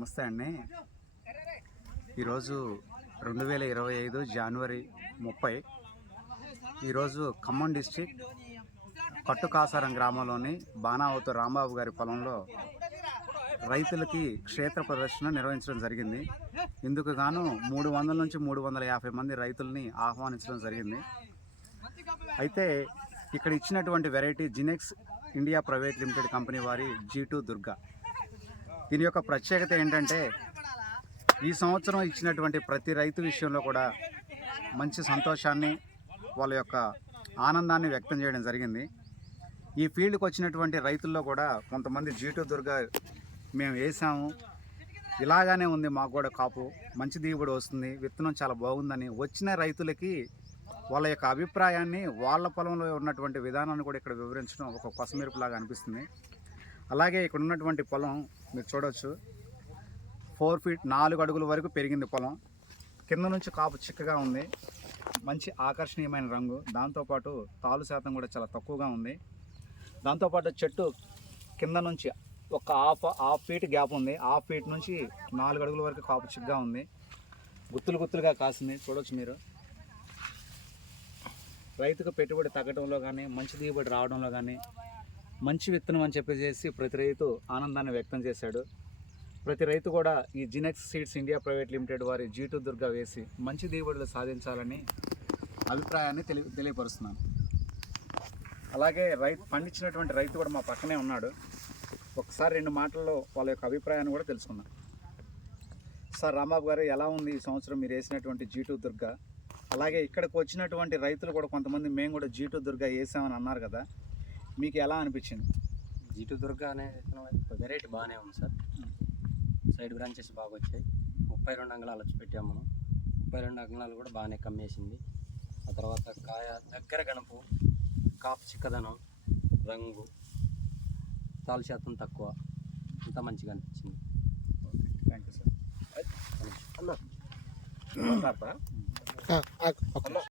నమస్తే అండి. ఈరోజు 2025 జనవరి 30. ఈరోజు ఖమ్మం డిస్టిక్ కట్టుకాసారం గ్రామంలోని బాణావతు రాంబాబు గారి పొలంలో రైతులకి క్షేత్ర ప్రదర్శన నిర్వహించడం జరిగింది. ఇందుకు గాను 300 నుంచి 350 మంది రైతుల్ని ఆహ్వానించడం జరిగింది. అయితే ఇక్కడ ఇచ్చినటువంటి variety జినెక్స్ India private limited company వారి G2 దుర్గా. దీని యొక్క ప్రత్యేకత ఏంటంటే ఈ సంవత్సరం ఇచ్చినటువంటి ప్రతి రైతు విషయంలో కూడా మంచి సంతోషాన్ని, వాళ్ళ యొక్క ఆనందాన్ని వ్యక్తం చేయడం జరిగింది. ఈ ఫీల్డ్కి వచ్చినటువంటి రైతుల్లో కూడా కొంతమంది G2 దుర్గా మేము వేసాము, ఇలాగానే ఉంది, మాకు కూడా కాపు మంచి దిగుబడి వస్తుంది, విత్తనం చాలా బాగుందని వచ్చిన రైతులకి వాళ్ళ యొక్క అభిప్రాయాన్ని, వాళ్ళ పొలంలో ఉన్నటువంటి విధానాన్ని కూడా ఇక్కడ వివరించడం ఒక కొసమెరుపులాగా అనిపిస్తుంది. అలాగే ఇక్కడ ఉన్నటువంటి పొలం మీరు చూడవచ్చు, 4 ఫీట్ 4 అడుగుల వరకు పెరిగింది పొలం. కింద నుంచి కాపు చిక్కగా ఉంది, మంచి ఆకర్షణీయమైన రంగు, దాంతోపాటు తాలు శాతం కూడా చాలా తక్కువగా ఉంది. దాంతోపాటు చెట్టు కింద నుంచి ఒక హాఫ్ ఫీట్ గ్యాప్ ఉంది, హాఫ్ ఫీట్ నుంచి 4 అడుగుల వరకు కాపు చిక్కగా ఉంది, గుత్తులుగా కాసింది చూడవచ్చు మీరు. రైతుకు పెట్టుబడి తగ్గడంలో కానీ, మంచి దిగుబడి రావడంలో కానీ, మంచి విత్తనం అని చెప్పేసి ప్రతి రైతు ఆనందాన్ని వ్యక్తం చేశాడు. ప్రతి రైతు కూడా ఈ జినెక్స్ సీడ్స్ ఇండియా ప్రైవేట్ లిమిటెడ్ వారి G2 దుర్గా వేసి మంచి దిగుబడులు సాధించాలని అభిప్రాయాన్ని తెలియపరుస్తున్నాను. అలాగే పండించినటువంటి రైతు కూడా మా పక్కనే ఉన్నాడు. ఒకసారి 2 మాటల్లో వాళ్ళ యొక్క అభిప్రాయాన్ని కూడా తెలుసుకుందాం. సార్ రాంబాబు గారు, ఎలా ఉంది ఈ సంవత్సరం మీరు వేసినటువంటి G2 దుర్గా? అలాగే ఇక్కడికి వచ్చినటువంటి రైతులు కూడా కొంతమంది మేము కూడా G2 దుర్గా వేసామని అన్నారు కదా, మీకు ఎలా అనిపించింది? G2 దుర్గా అనే వెరైటీ బాగానే ఉంది సార్. సైడ్ బ్రాంచెస్ బాగా వచ్చాయి. 32 అంగుళాలు వచ్చి పెట్టాము మనం. 32 అంగుళాలు కూడా బాగానే కమ్మేసింది. ఆ తర్వాత కాయ దగ్గర గణపు, కాపు చిక్కదనం, రంగు, తాలు శాతం తక్కువ, అంత మంచిగా అనిపించింది. Thank you sir.